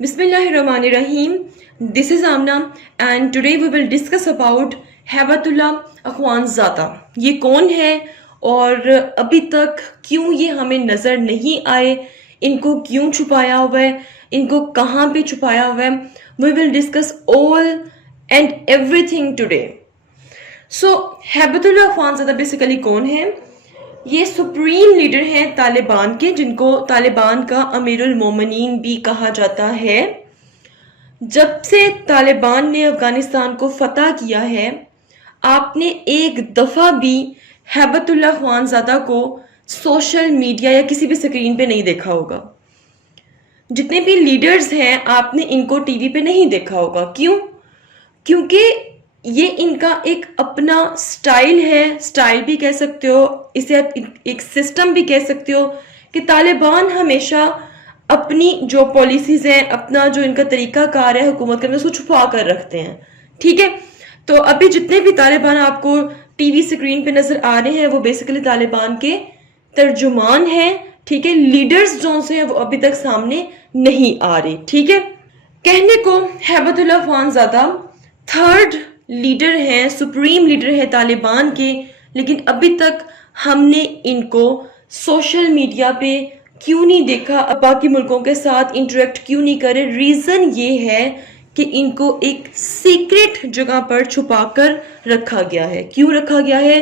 Bismillahirrahmanirrahim. This is Amna and today we will discuss about Hibatullah अखवानज़ादा. ये कौन है और अभी तक क्यों ये हमें नज़र नहीं आए, इनको क्यों छुपाया हुआ है, इनको कहाँ पे छुपाया हुआ है. We will discuss all and everything today. So Haibatullah Akhundzada basically कौन है? ये सुप्रीम लीडर हैं तालिबान के, जिनको तालिबान का अमीरुल मोमिनीन भी कहा जाता है. जब से तालिबान ने अफगानिस्तान को फतह किया है, आपने एक दफ़ा भी हैबतुल्लाह अखवानज़ादा को सोशल मीडिया या किसी भी स्क्रीन पे नहीं देखा होगा. जितने भी लीडर्स हैं आपने इनको टीवी पे नहीं देखा होगा. क्यों? क्योंकि ये इनका एक अपना स्टाइल है, स्टाइल भी कह सकते हो, इसे आप एक सिस्टम भी कह सकते हो कि तालिबान हमेशा अपनी जो पॉलिसीज हैं, अपना जो इनका तरीका कार है हुकूमत करने, उसको छुपा कर रखते हैं. ठीक है, तो अभी जितने भी तालिबान आपको टीवी स्क्रीन पे नजर आ रहे हैं वो बेसिकली तालिबान के तर्जुमान हैं. ठीक है, लीडर्स जो से हैं वो अभी तक सामने नहीं आ रहे. ठीक है, कहने को हैबतुल्लाह अखवानज़ादा थर्ड लीडर हैं, सुप्रीम लीडर है तालिबान के, लेकिन अभी तक हमने इनको सोशल मीडिया पे क्यों नहीं देखा, बाकी मुल्कों के साथ इंटरेक्ट क्यों नहीं करे. रीजन ये है कि इनको एक सीक्रेट जगह पर छुपा कर रखा गया है. क्यों रखा गया है?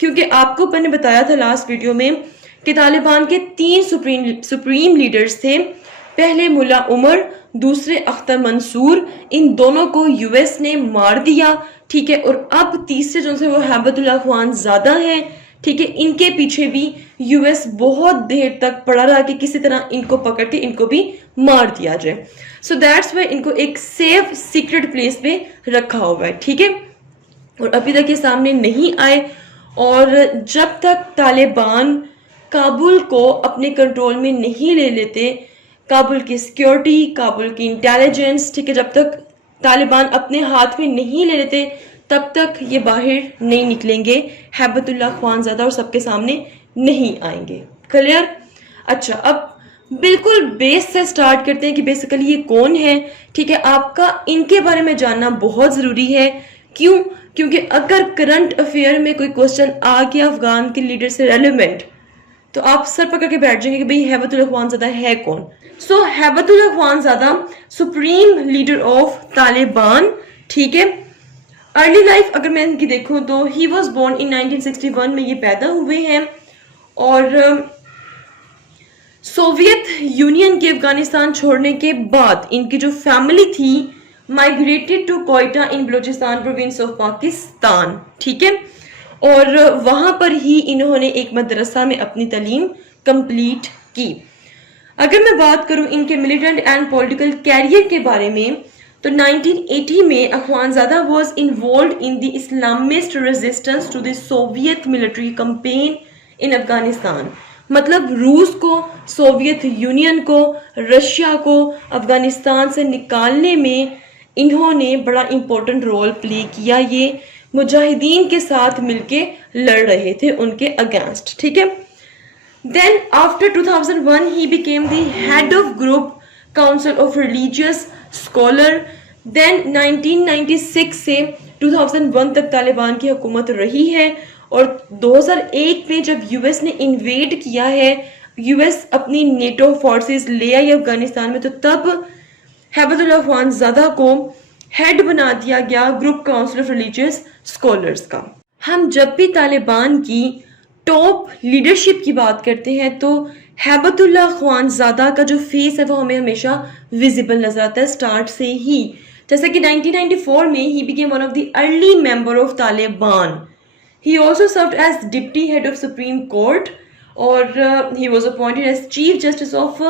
क्योंकि आपको मैंने बताया था लास्ट वीडियो में कि तालिबान के 3 सुप्रीम लीडर्स थे. पहले मुल्ला उमर, दूसरे अख्तर मंसूर, इन दोनों को यूएस ने मार दिया. ठीक है, और अब तीसरे जो से वो हैबतुल्लाह अखवानज़ादा हैं. ठीक है, इनके पीछे भी यूएस बहुत देर तक पड़ा रहा कि किसी तरह इनको पकड़ के इनको भी मार दिया जाए. सो दैट्स वाई इनको एक सेफ सीक्रेट प्लेस पे रखा हुआ है. ठीक है, और अभी तक ये सामने नहीं आए. और जब तक तालिबान काबुल को अपने कंट्रोल में नहीं ले लेते, काबुल की सिक्योरिटी, काबुल की इंटेलिजेंस, ठीक है, जब तक तालिबान अपने हाथ में नहीं ले लेते तब तक ये बाहर नहीं निकलेंगे, हैबतुल्लाह अखवानज़ादा और सबके सामने नहीं आएंगे. क्लियर? अच्छा, अब बिल्कुल बेस से स्टार्ट करते हैं कि बेसिकली ये कौन है. ठीक है, आपका इनके बारे में जानना बहुत ज़रूरी है. क्यों? क्योंकि अगर करंट अफेयर में कोई क्वेश्चन आ गया अफगान के लीडर से रेलिवेंट, तो आप सर पकड़ के बैठ जाएंगे कि भाई हैबतुल्लाह अखवानज़ादा है कौन. So Haibatullah Akhundzada supreme leader of Taliban. ठीक है, अर्ली लाइफ अगर मैं इनकी देखूं तो ही वॉज बोर्न इन 1961 में ये पैदा हुए हैं. और सोवियत यूनियन के अफगानिस्तान छोड़ने के बाद इनकी जो फैमिली थी migrated to Quetta in Balochistan province of Pakistan. ठीक है, और वहां पर ही इन्होंने एक मदरसा में अपनी तालीम कंप्लीट की. अगर मैं बात करूं इनके मिलिटेंट एंड पॉलिटिकल कैरियर के बारे में, तो 1980 में Akhundzada was involved in the Islamist resistance to the Soviet military campaign in Afghanistan. मतलब रूस को, सोवियत यूनियन को, रशिया को अफगानिस्तान से निकालने में इन्होंने बड़ा इंपॉर्टेंट रोल प्ले किया. ये मुजाहिदीन के साथ मिलके लड़ रहे थे उनके अगेंस्ट. ठीक है, then after 2001 he became the head of group council of religious scholar. Then 1996 से 2001 तक तालिबान की हुकूमत रही है. और 2001 में जब यूएस ने इन्वेड किया है, यूएस अपनी नेटो फोर्सेस ले आई अफगानिस्तान में, तो तब हैबतुल्लाह अखवानज़ादा को हेड बना दिया गया group council of religious scholars का. हम जब भी तालिबान की टॉप लीडरशिप की बात करते हैं तो हैबतुल्लाह अखवानज़ादा का जो फेस है वो हमें हमेशा विजिबल नजर आता है स्टार्ट से ही. जैसे कि 1994 में ही became one of the early member of Taliban. He also served as deputy head of supreme court और he was appointed as chief justice of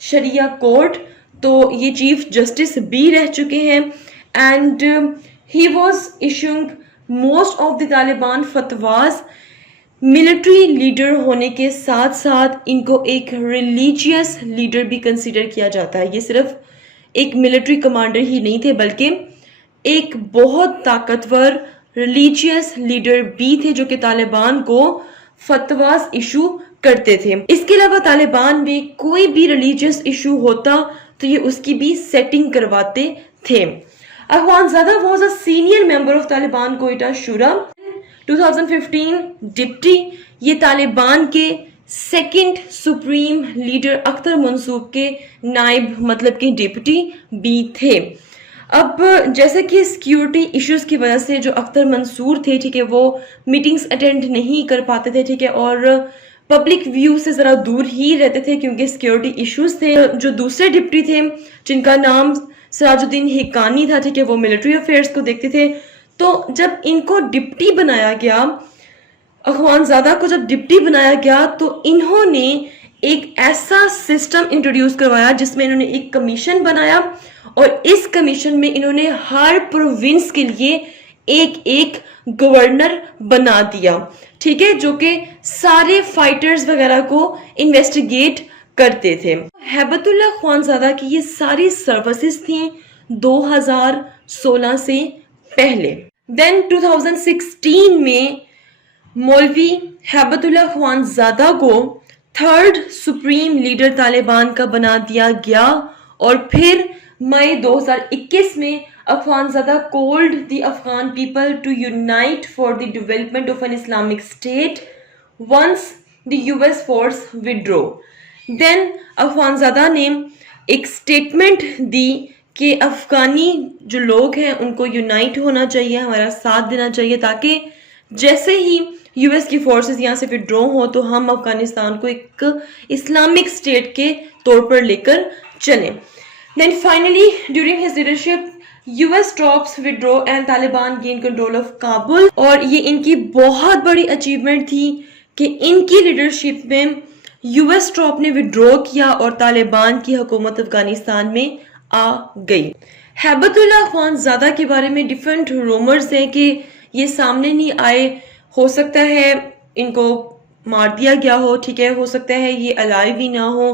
sharia court. तो ये चीफ जस्टिस भी रह चुके हैं. And he was issuing most of the Taliban fatwas. Military leader होने के साथ साथ इनको एक रिलीजियस लीडर भी कंसीडर किया जाता है. ये सिर्फ एक मिलिट्री कमांडर ही नहीं थे बल्कि एक बहुत ताकतवर रिलीजियस लीडर भी थे जो कि तालिबान को फतवास इशू کرتے تھے. اس کے علاوہ طالبان میں کوئی بھی ریلیجیس ایشو ہوتا تو یہ اس کی بھی سیٹنگ کرواتے تھے. Akhundzada was a senior member of Taliban Quetta Shura 2015 deputy. یہ طالبان کے second supreme leader Akhtar Mansour کے نائب مطلب کہ ڈپٹی بھی تھے. اب جیسے کہ سیکیورٹی ایشوز کی وجہ سے جو اختر منصور تھے ٹھیک ہے وہ میٹنگز اٹینڈ نہیں کر پاتے تھے ٹھیک ہے اور پبلک ویو سے ذرا دور ہی رہتے تھے کیونکہ سیکیورٹی ایشوز تھے. جو دوسرے ڈپٹی تھے جن کا نام سراج الدین حقانی تھا ٹھیک ہے وہ ملٹری افیئرز کو دیکھتے تھے. تو جب ان کو ڈپٹی بنایا گیا اخوان زادہ کو جب ڈپٹی بنایا گیا تو انہوں نے ایک ایسا سسٹم انٹروڈیوس کروایا جس میں انہوں نے ایک کمیشن بنایا اور اس کمیشن میں انہوں نے ہر پروونس کے لیے ایک گورنر بنا دیا ٹھیک ہے جو کہ سارے فائٹرز وغیرہ کو انویسٹیگیٹ کرتے تھے. ہیبت اللہ خوان زادہ کی یہ ساری سروسز تھیں 2016 سے پہلے. دین 2016 میں مولوی ہیبت اللہ خوان زادہ کو تھرڈ سپریم لیڈر طالبان کا بنا دیا گیا اور پھر مئی 2021 میں اخوان زادہ called the Afghan people to unite for the development of an Islamic state once the US force withdraw. Then اخوان زادہ نے ایک سٹیٹمنٹ دی کہ افغانی جو لوگ ہیں ان کو یونائٹ ہونا چاہیے, ہمارا ساتھ دینا چاہیے تاکہ جیسے ہی یو ایس کی فورسز یہاں سے وڈرو ہو تو ہم افغانستان کو ایک اسلامک اسٹیٹ کے طور پر لے کر چلیں. Then finally during his leadership US troops withdraw and Taliban gained control of Kabul. اور یہ ان کی بہت بڑی اچیومنٹ تھی کہ ان کی لیڈرشپ میں US ٹراپ نے withdraw کیا اور طالبان کی حکومت افغانستان میں آ گئی. ہیبت اللہ خوان زادہ کے بارے میں ڈیفرنٹ رومرز ہیں کہ یہ سامنے نہیں آئے, ہو سکتا ہے ان کو مار دیا گیا ہو ٹھیک ہے, ہو سکتا ہے یہ الائیو ہی نہ ہو.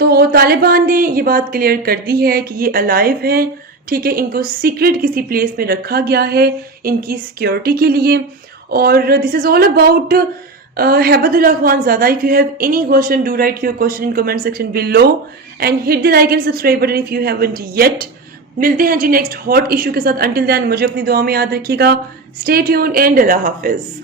تو طالبان نے یہ بات کلیئر کر دی ہے کہ یہ الائیو ہیں ٹھیک ہے, ان کو سیکرٹ کسی پلیس میں رکھا گیا ہے ان کی سیکیورٹی کے لیے. اور دس از آل اباؤٹ ہیبت اللہ خوان زادہ. If you have any question, do write your question in comment section below and hit the like and subscribe button if you haven't yet. ملتے ہیں جی نیکسٹ ہاٹ ایشو کے ساتھ. انٹل دین مجھے اپنی دعا میں یاد رکھیے گا. Stay tuned and اللہ حافظ.